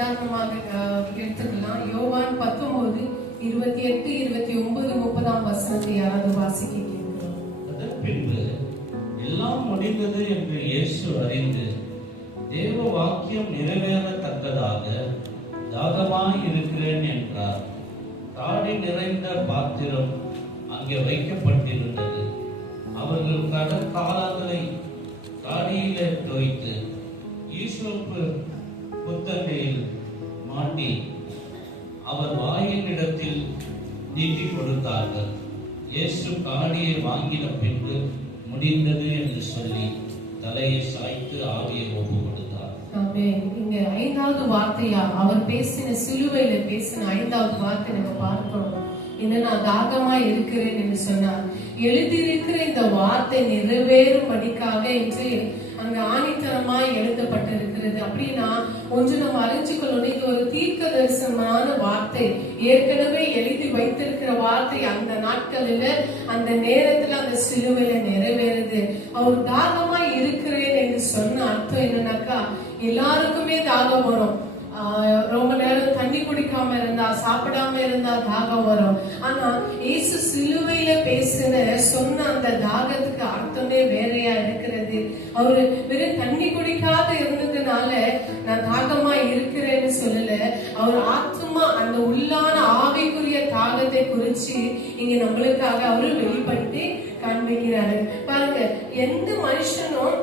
உதாரணமாக எடுத்துக்கலாம். யோவான் 19:28-29-30 யாராவது வாசிக்க கேட்கிறோம். அதன் பின்பு எல்லாம் முடிந்தது என்று இயேசு அறிந்து தேவ வாக்கியம் நிறைவேறத்தக்கதாக தாகமாய் இருக்கிறேன் என்றார். காடி நிறைந்த பாத்திரம் அங்கே வைக்கப்பட்டிருந்தது. அவர்கள் கடற்காலங்களை காடியிலே தோய்த்து ஈசோப்பு புத்தகையில் மாட்டி அவர் வாயின் இடத்தில் நீட்டி கொடுத்தார்கள். இயேசு காடியை வாங்கின பின்பு முடிந்தது என்று சொல்லி தலையை சாய்த்து ஆவியை ஒப்பு கொடுத்தார். இங்க 5வது வார்த்தையா அவர் பேசின, சிலுவையில பேசின 5வது வார்த்தை நம்ம பார்க்கிறோம். என்னன்னா, தாகமா இருக்கிறேன் என்று சொன்னார். எழுதியிருக்கிற இந்த வார்த்தை நிறைவேறும்படிக்காக என்று அங்க ஆணித்தரமாய் எழுதப்பட்டிருக்கிறது. அப்படின்னா ஒன்று நம்ம அறிஞ்சுக்கொள்ளணும், இது ஒரு தீர்க்க தரிசனமான வார்த்தை. ஏற்கனவே எழுதி வைத்திருக்கிற வார்த்தை அந்த நாட்களில அந்த நேரத்துல அந்த சிலுவையில நிறைவேறுது. அவர் தாகமா இருக்கிறேன் என்று சொன்ன அர்த்தம் என்னன்னாக்கா, எல்லாருக்குமே தாகம் வரும். ரொம்ப நேரம் தண்ணி குடிக்காம இருந்தா, சாப்பிடாம இருந்தா தாகம் வரும். ஆனா இயேசு சிலுவையில சொன்ன அந்த தாகத்துக்கு அர்த்தமே வேறையா இருக்கிறது. அவரு வெறும் தண்ணி குடிக்காத இருந்ததுனால நான் தாகமா இருக்கிறேன்னு சொல்லல. அவர் ஆத்மா, அந்த உள்ளான ஆவிக்குரிய தாகத்தை குறிச்சு இங்க நம்மளுக்காக அவரு வெளிப்படுத்தி காண்பிக்கிறாரு. பாருங்க, எந்த மனுஷனும்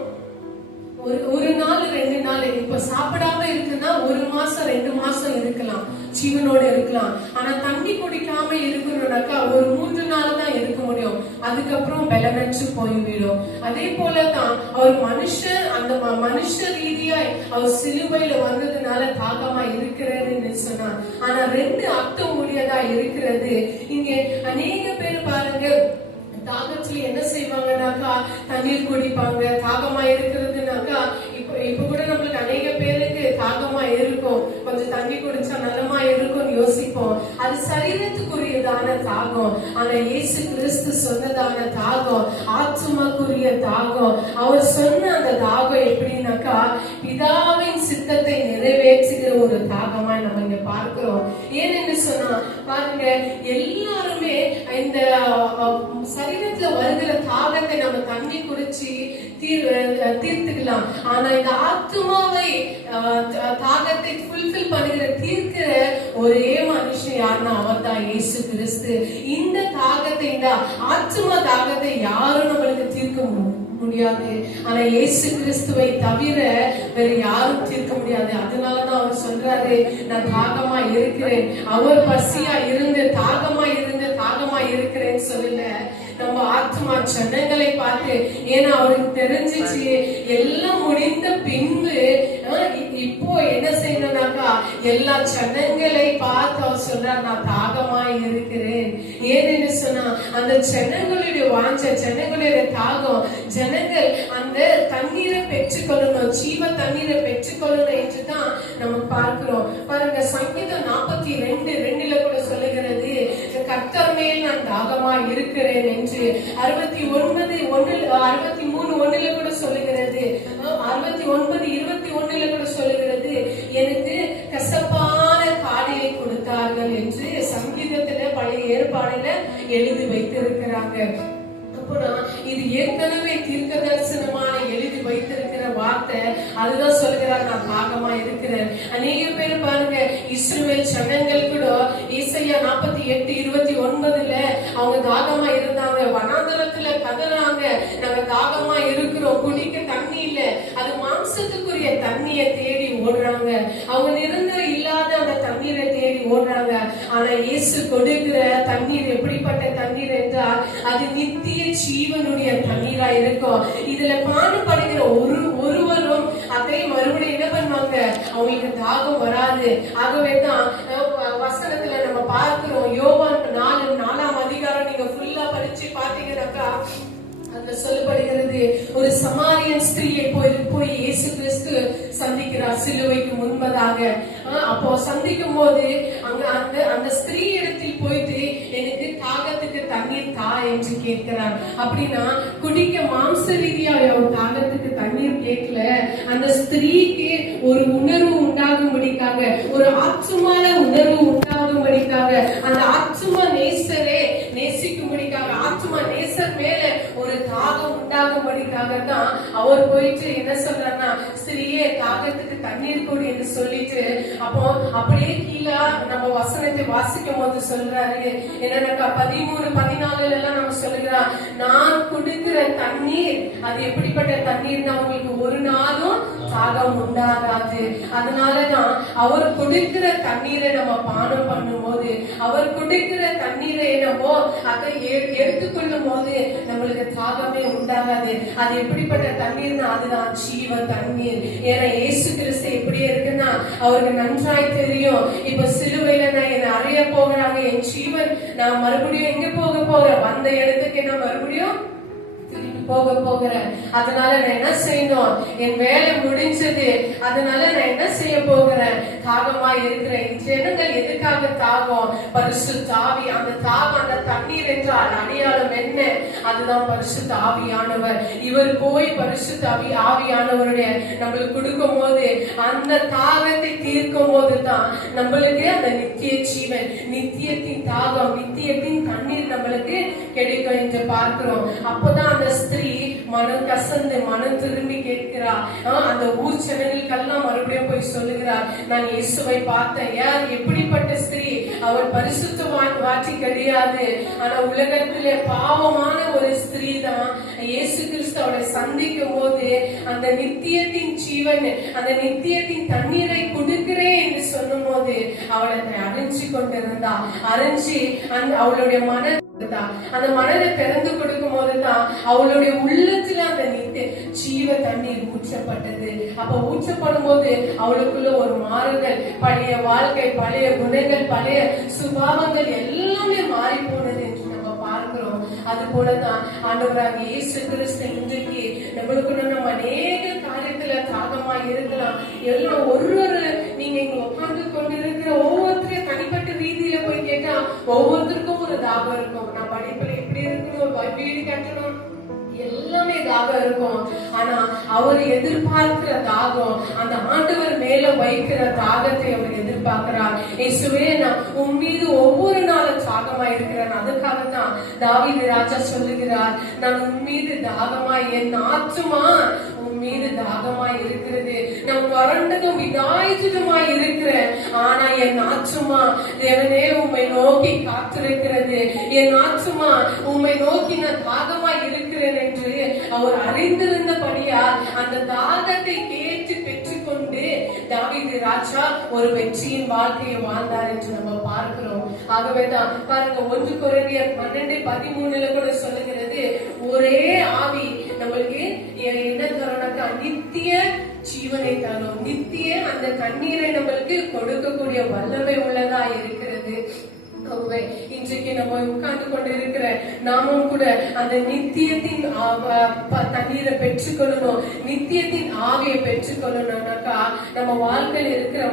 ஒரு நாள் 2 நாள் இப்ப சாப்பிடாம இருக்குன்னா 1 மாசம் 2 மாசம் இருக்கலாம், ஜீவனோட இருக்கலாம். ஆனா தண்ணி குடிக்காம இருக்கணும்னாக்கா ஒரு 3 நாள் தான் இருக்க முடியும். அதுக்கப்புறம் பலனற்று போய்விடும். அதே போலதான் அவர் மனுஷன், அந்த மனுஷ ரீதியா அவர் சிலுவையில வந்ததுனால தாகமா இருக்கிறதுன்னு சொன்னார். ஆனா 2 அர்த்தம் உடையதா இருக்கிறது. இங்க அநேக பேர் பாருங்க, தாகத்துல என்ன செய்வாங்கன்னாக்கா தண்ணீர் குடிப்பாங்க. தாகமா இருக்கிறதுனாக்கா இப்ப கூட நம்மளுக்கு அநேக பேருக்கு தாகமா இருக்கும், கொஞ்சம் தண்ணி குடிச்சா நலமா இருக்கும்னு யோசிப்போம். அது சரீரத்துக்குரியதான தாகம். ஆனா இயேசு கிறிஸ்து சொன்னதான தாகம் ஆத்மாக்குரிய தாகம். அவர் சொன்ன அந்த தாகம் எப்படின்னாக்கா, பிதாவின் சித்தத்தை நிறைவேற்றுகிற ஒரு தாகமா நம்ம இங்க பார்க்கிறோம். ஏன்னு சொன்னா பாருங்க, எல்லாருமே இந்த சரீரத்துல வருகிற தாகத்தை நம்ம தண்ணி குடிச்சு தீர்த்துக்கலாம். ஆனா இந்த ஆத்மாவை தாகத்தை ஃபுல்ஃபில் பண்ணுகிற, தீர்க்கிற ஒரே மனுஷன் யாருன்னா அவர் தான் இயேசு கிறிஸ்து. இந்த தாகத்தை, இந்த ஆத்மா தாகத்தை யாரும் நம்மளுக்கு தீர்க்க முடியாது. ஆனா இயேசு கிறிஸ்துவை தவிர வேற யாரும் தீர்க்க முடியாது. அதனாலதான் அவர் சொல்றாரு, நான் தாகமா இருக்கிறேன். அவர் பசியா இருந்து தாகமா இருக்கிறேன்னு சொல்லல, நம்ம ஆத்மா ஜனங்களை பார்த்து. ஏன்னா அவருக்கு தெரிஞ்சிச்சு எல்லாம் முடிந்த பின்பு இப்போ என்ன செய்யணும்னாக்கா, எல்லா ஜனங்களை பார்த்து அவர் சொல்றார், நான் தாகமா இருக்கிறேன். ஏன்னு சொன்னா அந்த ஜனங்களுடைய வாஞ்ச, ஜனங்களுடைய தாகம், ஜனங்கள் அந்த தண்ணீரை பெற்றுக்கொள்ளணும், ஜீவ தண்ணீரை பெற்றுக்கொள்ளணும் என்றுதான் நம்ம பார்க்கிறோம். பாருங்க, சங்கீதம் 42:2 கூட சொல்லுகிறது, கர்த்தர் மேல் நான் தாகமா இருக்கிறேன் என்று. 63:1 கூட சொல்லுகிறது, 69:21 கூட சொல்லுகிறது, எனக்கு கசப்பான காடியை கொடுத்தார்கள் என்று சங்கீதத்துல பழைய ஏற்பாடுல எழுதி வைத்திருக்கிறாங்க. இது ஏற்கனவே தீர்க்க தரிசனமான எழுதி வைத்திருக்கிற வார்த்தை. அதுதான் சொல்கிறார், நான் தாகமா இருக்கிறேன். அநேக பேர் பாருங்க, இஸ்ரவேல் ஜனங்கள் கூட ஏசாயா 48:29 அவங்க தாகமா இருந்தாங்க. வனாந்தரத்துல கதறாங்க, நாங்க தாகமா இருக்கிறோம், குடிக்க தண்ணி இல்ல. அது மாம்சத்துக்குரிய தண்ணியை தேடி ஓடுறாங்க. அவங்க நிரந்தரம் இல்லாத அந்த தண்ணீரை தேடி ஓடுறாங்க. ஆனா இயேசு கொடுக்கிற தண்ணீர் எப்படிப்பட்ட தண்ணீர் என்றால், அது நித்திய ஜீவனுடைய தண்ணீரா இருக்கும். இதுல பாடுபடுகிற ஒருவரும் அதை மறுபடியும் என்ன பண்ணுவாங்க, அவங்களுக்கு தாகம் வராது. ஆகவேதான் வசனத்துல நம்ம பார்க்கிறோம், யோவான் 4:4 அதிகாரம் நீங்க ஃபுல்லா படிச்சு பாத்தீங்கன்னாக்கா அதுல சொல்லப்படுகிறது, ஒரு சமாரியன் ஸ்திரீயை போய் இயேசு கிறிஸ்து சந்திக்கிறார் சிலுவைக்கு முன்பதாக. அப்போ சந்திக்கும் போது அந்த ஸ்திரீ இடத்தில் போயிட்டு, எனக்கு தாகத்துக்கு தண்ணீர் தா என்று கேட்கிறார். அப்படின்னா குடிக்க மாம்ச ரீதியா தாகத்துக்கு தண்ணீர் கேட்கல. அந்த ஸ்திரீக்கு ஒரு உணர்வு உண்டாகும்படிக்காக, ஒரு ஆத்துமான உணர்வு உண்டாகும்படிக்காக, அந்த ஆத்தும நேசரே நேசிக்கும்படிக்காக, ஆத்தும நேசர் மேல ஒரு தாகம் உண்டாகும்படிக்காக தான் அவர் போயிட்டு என்ன சொல்றாருன்னா, ஸ்திரீயே தாகத்துக்கு தண்ணீர் கொடு என்று சொல்லிட்டு, அப்போ அப்படியே கீழே நம்ம வசனத்தை வாசிக்கும் போது சொல்றாரு என்னன்னாக்கா 13-14 எல்லாம் நம்ம சொல்லுகிறோம், நான் கொடுக்கிற தண்ணீர் அது எப்படிப்பட்ட தண்ணீர்னா உங்களுக்கு ஒரு நாளும் தாகம் உண்டாகாது. அதனாலதான் அவர் கொடுக்கிற தண்ணீரை நம்ம பானம் பண்ணும் போது, அவர் கொடுக்கிற தண்ணீரை நம்ம அதை எடுத்துக்கொள்ளும் போது நம்மளுக்கு தாகமே உண்டாகாது. அது எப்படிப்பட்ட தண்ணீர்னா அதுதான் ஜீவ தண்ணீர். ஏன்னா இயேசு கிறிஸ்து எப்படி இருக்குன்னா அவருக்கு நன்றாய் தெரியும், இப்ப சிலுவையில நான் என்னை அறைய போகிறாங்க, என் ஜீவன் நான் மறுபடியும் எங்க போக போறேன், வந்த இடத்துக்கு நான் மறுபடியும் போக போகிறேன். அதனால நான் என்ன செய்யணும், என் வேலை முடிஞ்சது, அதனால நான் என்ன செய்ய போகிறேன், தாகமா இருக்கிறேன். ஜனங்கள் எதுக்காக தாகம்? பரிசுத்த ஆவி. அந்த தாகம், அந்த தண்ணீர் என்றால் அடையாளம் என்ன? அதுதான் பரிசுத்த ஆவியானவர். இவர் போய் பரிசுத்த ஆவியானவருடைய நம்மளுக்கு கொடுக்கும் போது, அந்த தாகத்தை தீர்க்கும் போதுதான் நம்மளுக்கு அந்த நித்திய ஜீவன், நித்தியத்தின் தாகம், நித்தியத்தின் தண்ணீர் நம்மளுக்கு கிடைக்கும் என்று பார்க்கிறோம். அப்பதான் அந்த ஸ்திரீ மனம் கசந்து மனம் திரும்பி கேட்கிறார். அந்த ஊர் ஜனங்களுக்கெல்லாம் மறுபடியும் போய் சொல்லுகிறார், நான் இயேசுவை பார்த்தேன். யார்? எப்படிப்பட்ட ஸ்திரீ? அவர் பரிசுத்தவாட்டி கிடையாது, ஆனா உலகத்திலே பாவமான ஒரு ஸ்திரீ தான். இயேசு கிறிஸ்து அவளை சந்திக்கும் போது அந்த நித்தியத்தின் ஜீவன், அந்த நித்தியத்தின் தண்ணீரை கொடுக்கிறேன் என்று சொல்லும் போது அவளை அறிஞ்சு கொண்டிருந்தா. அறிஞ்சு அவளுடைய அந்த மனதை திறந்து கொடுக்கும் போதுதான் அவளுடைய உள்ளத்துல அந்த நித்திய ஜீவ தண்ணீர் ஊற்றப்பட்டது. அப்ப ஊற்றப்படும் போது அவளுக்குள்ள ஒரு மாறுதல், பழைய வாழ்க்கை, பழைய குணங்கள், பழைய சுபாவங்கள் எல்லாமே மாறி போனது என்று நம்ம பார்க்கிறோம். அது போலதான் ஆண்டவராக இயேசு கிறிஸ்து இன்றைக்கு நம்மளுக்கு நம்ம அநேக காரியத்துல தாகமா இருக்கலாம். எல்லாம் ஒரு நீங்க இங்க உட்கார்ந்து கொண்டிருக்கிற ஒவ்வொருத்தரையும் தனிப்பட்ட ரீதியில போய் கேட்டா ஒவ்வொருத்தருக்கும் ஒரு தாகம் இருக்கும். நான் படிப்புல எப்படி இருக்கணும், வீடு கட்டணும், எல்லாமே தாகம் இருக்கும். ஆனா அவர் எதிர்பார்க்கிற தாகம், அந்த ஆண்டவர் மேல வைக்கிற தாகத்தை அவர் எதிர்பார்க்கிறார். இயேசுவே, நான் உன் மீது ஒவ்வொரு நாளும் தாகமா இருக்கிறேன். அதுக்காகத்தான் தாவீது ராஜா சொல்லுகிறார், நான் உன் மீது தாகமா, என் ஆத்துமா உன் மீது தாகமா இருக்கிறது. நான் வறண்டதும் விதாய்ச்சதுமா இருக்கிறேன், ஆனா என் ஆத்துமா தேவனே உம்மை நோக்கி காத்திருக்கிறது. என் ஆத்துமா உம்மை நோக்கி நான் தாகமா இருக்கிறேன் என்று அவர் அறிந்திருந்தபடியா அந்த தாகத்தை கேட்டு பெற்றுக்கொண்டு தாவீது ராஜா ஒரு வெற்றியின் வாழ்க்கையை வாழ்ந்தார் என்று நம்ம பார்க்கிறோம். ஆகவேதான் பாருங்க, 1 கொரிந்தியர் 12:13 கூட சொல்லுகிறது, ஒரே ஆவி நம்மளுக்கு என்ன தருணக்கா நித்திய ஜீவனை தரும். நித்திய அந்த தண்ணீரை நம்மளுக்கு கொடுக்கக்கூடிய வல்லமை உள்ளதா இருக்கிறது. இன்றைக்கு நம்ம உட்கார்ந்து கொண்டு இருக்கிற நாமும் கூட அந்த நித்தியத்தின் தண்ணீரை பெற்றுக்கொள்ளணும், நித்தியத்தின் ஆவியை பெற்றுக்கொள்ளணும்னாக்கா நம்ம வாழ்க்கையில் இருக்கிற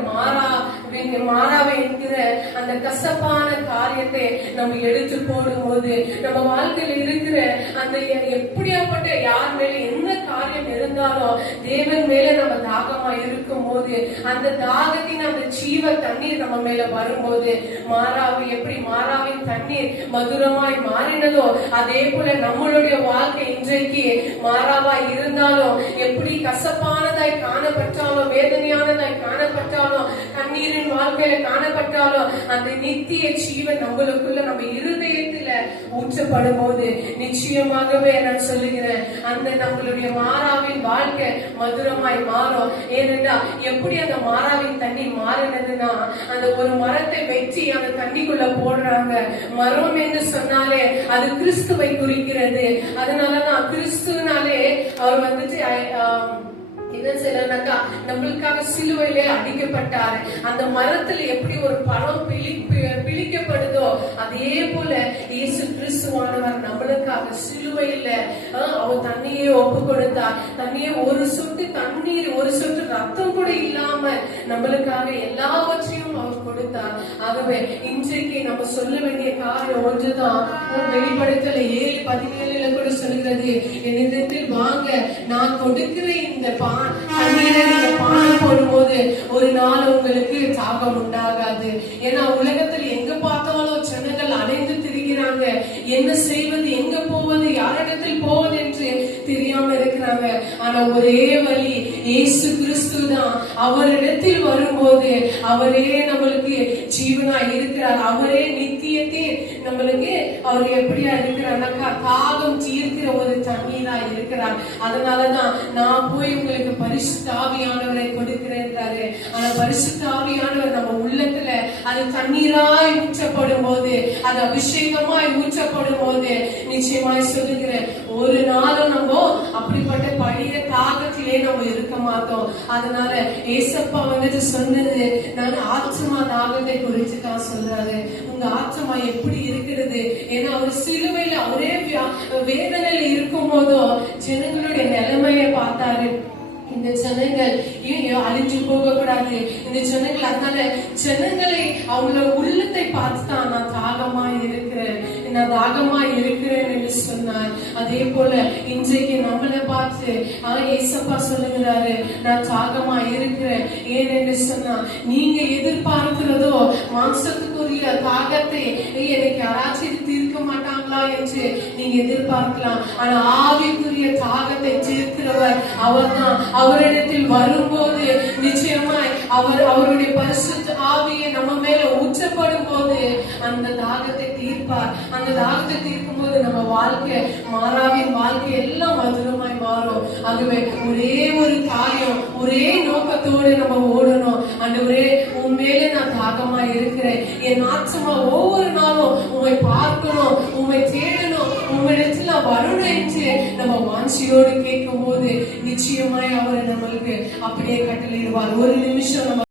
மாறாவை என்கிற அந்த கசப்பான காரியத்தை நம்ம எடுத்து போடும் போது, நம்ம வாழ்க்கையில் இருக்கிற அந்த எப்படியாப்பட்ட யார் மேல என்ன காரியம் இருந்தாலும் தேவன் மேல நம்ம தாகமா இருக்கும் போது, அந்த தாகத்தின் அந்த ஜீவ தண்ணீர் நம்ம மேல வரும்போது, மாறாவை எப்படி மாறாவின் தண்ணீர் மதுரமாய் மாறினதோ அதே போல நம்மளுடைய வாழ்க்கை இன்றைக்கு மாறாவாய் இருந்தாலும், எப்படி கசப்பானதாய் காணப்பட்டாலும், வேதனையானதாய் காணப்பட்டாலும், கண்ணீரின் வாழ்க்கையில காணப்பட்டாலும், அந்த நித்திய ஜீவன் நம்மளுக்குள்ள நம்ம இருதயத்துல ஊற்றப்படும் போது நிச்சயமாகவே நான் சொல்லுகிறேன், அந்த நம்மளுடைய மாறாவின் வாழ்க்கை மதுரமாய் மாறும். ஏனென்றா எப்படி அந்த மாறாவின் தண்ணி மாறினதுன்னா, அந்த ஒரு மரத்தை வெட்டி அந்த தண்ணிக்குள்ள போடுறாங்க. மரம் என்று சொன்னாலே அது கிறிஸ்துவை குறிக்கிறது. அதனாலதான் கிறிஸ்துனாலே அவர் வந்துட்டு என்ன செய்யறாக்கா நம்மளுக்காக சிலுவையிலே அடிக்கப்பட்டாரு. அந்த மரத்துல எப்படி ஒரு பழம் பிழிக்கப்படுதோ அதே போல இயேசு கிறிஸ்துவானவர் நம்மளுக்காக சிலுவையில அவர் தண்ணியை ஒப்பு கொடுத்தார். தண்ணியை ஒரு சொட்டு தண்ணீர், ஒரு சொட்டு ரத்தம் கூட இல்லாம நம்மளுக்காக எல்லாவற்றையும் அவர் கொடுத்தார். ஆகவே இன்றைக்கு நம்ம சொல்ல வேண்டிய காரியம் ஒன்றுதான். வெளிப்படுத்தல 7:17 கூட சொல்கிறது, என்னிடத்தில் வாங்க, நான் கொடுக்கிற இந்த தண்ணீரை நீங்க பானம் போடும்போது ஒரு நாள் உங்களுக்கு தாகம் உண்டாகாது. ஏன்னா உலகத்தில் எங்க பார்த்தாலும் ஜனங்கள் அலைந்து திரிகிறாங்க. என்ன செய்வது, எங்க போவது, யாரிடத்தில் போவது என்று தெரியாம இருக்கிறாங்க. ஆனா ஒரே வழி இயேசு கிறிஸ்து தான். அவரிடத்தில் வரும்போது அவரே நம்மளுக்கு ஜீவனா இருக்கிறார். அவரே நித்தியத்தை நம்மளுக்கு அவர் எப்படியா இருக்கிறார்னாக்கா தாகம் தீர்க்கிற ஒரு தண்ணீரா இருக்கிறார். அதனாலதான் நான் போய் உங்களுக்கு பரிசுத்த ஆவியானவரை கொடுக்கிறேன்றாரு. ஆனா பரிசுத்த ஆவியானவர் நம்ம உள்ளத்துல அது தண்ணீராய் ஊற்றப்படும் போது, அது அபிஷேகமாய் ஊற்றப்படும் போது, நிச்சயமாய் சொல்லுகிறேன், ஒரு நாளும் நம்ம அப்படிப்பட்ட பழைய தாகத்திலே நம்ம இருக்க மாட்டோம். அதனால ஏசப்பா வந்துட்டு சொன்னது, நான் ஆத்மா தாகத்தை குறித்து தான் சொல்றாரு. உங்க ஆத்மா எப்படி இருக்கிறது? ஏன்னா அவர் சிலுவையில ஒரே வேதனையில இருக்கும் போதும் ஜனங்களுடைய நிலைமையை பார்த்தாரு. இந்த ஜனங்கள் அழிஞ்சு போக கூடாது, இந்த ஜனங்கள், அதனால ஜனங்களை அவங்களோட உள்ளத்தை பார்த்துதான் நான் தாகமா இருக்கிறேன், நான் தாகமா இருக்கிறேன் என்று சொன்னார். அதே போல இன்றைக்கு நம்மளை பார்த்து ஏசப்பா சொல்லுகிறாரு, நான் தாகமா இருக்கிறேன். ஏன் என்று சொன்னா, நீங்க எதிர்பார்க்கிறதோ மாம்சத்துக்குரிய தாகத்தை எனக்கு யாராச்சும் தீர்க்க மாட்டாங்களா என்று நீங்க எதிர்பார்க்கலாம். ஆனா ஆவிக்குரிய தாகத்தை தீர்க்கிறவர் அவர்தான். அவரிடத்தில் வரும்போது நிச்சயமாய் அவருடைய பரிசுத்த ஆவியை நம்ம மேல ஊற்றப்படும் போது அந்த தாகத்தை தீர்ப்பார். அந்த தாகத்தை தீர்க்கும் போது நம்ம வாழ்க்கை, மாறாவின் வாழ்க்கை எல்லாம் மதுரமாய் மாறும். ஆகவே ஒரே ஒரு காரியம், ஒரே நோக்கத்தோடு நம்ம ஓடணும். ஆண்டவரே, உன் மேலே நான் தாகமா இருக்கிறேன். என் ஆத்மா ஒவ்வொரு நாளும் உம்மை பார்க்கணும், உம்மை தேடணும், உம்மிடத்தில் வரணும் என்று நம்ம வாஞ்சியோடு கேட்கும் போது நிச்சயமாய் அவர் நம்மளுக்கு அப்படியே கட்டளையிடுவார். ஒரு நிமிஷம் நம்ம